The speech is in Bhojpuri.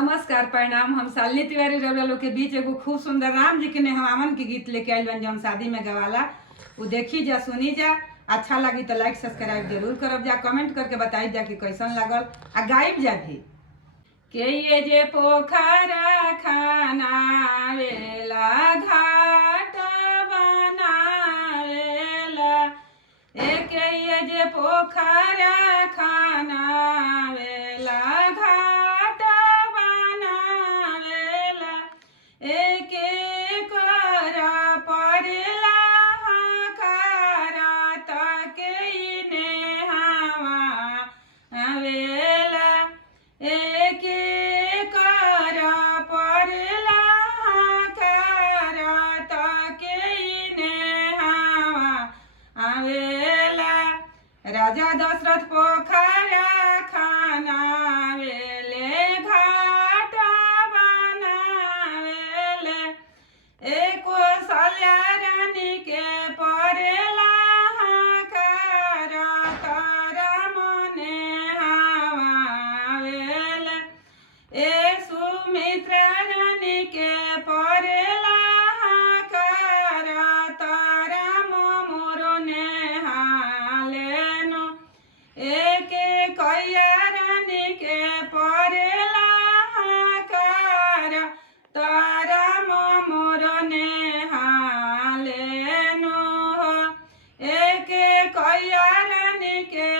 नमस्कार प्रणाम। हम शालिनी तिवारी रउरा लोग के बीच एगो खूब सुंदर राम जी के नेहवावन के गीत लेके आइल बन जौन शादी में गवाला। वो देखी जा, सुनी जा। अच्छा लगी तो लाइक सब्सक्राइब जरूर करब जा, कमेंट करके बताई जा कि कैसन लागल आ गाइब जा भी। के ये जे पोखरा खानावेला घाट बनावेला, के ये जे पोखरा खानावेला घाट बनावेला, एके कर पड़ला हकारा तके नेहावा आवेला, एके कर पड़ला हकारा तके नेहावा आवेला। राजा दशरथ पोखरा खानावेले घाट बनावेले, एको सल्या रानी के पड़ेला हकारा तारा मने हवावेले, ए सुमित्रा रानी के पड़ेला हकारा तारा मोरो ने हालेनो, एके कैया रानी के पड़ेला हकारा तारा मोरो ने हालेनो, एके कैया रानी के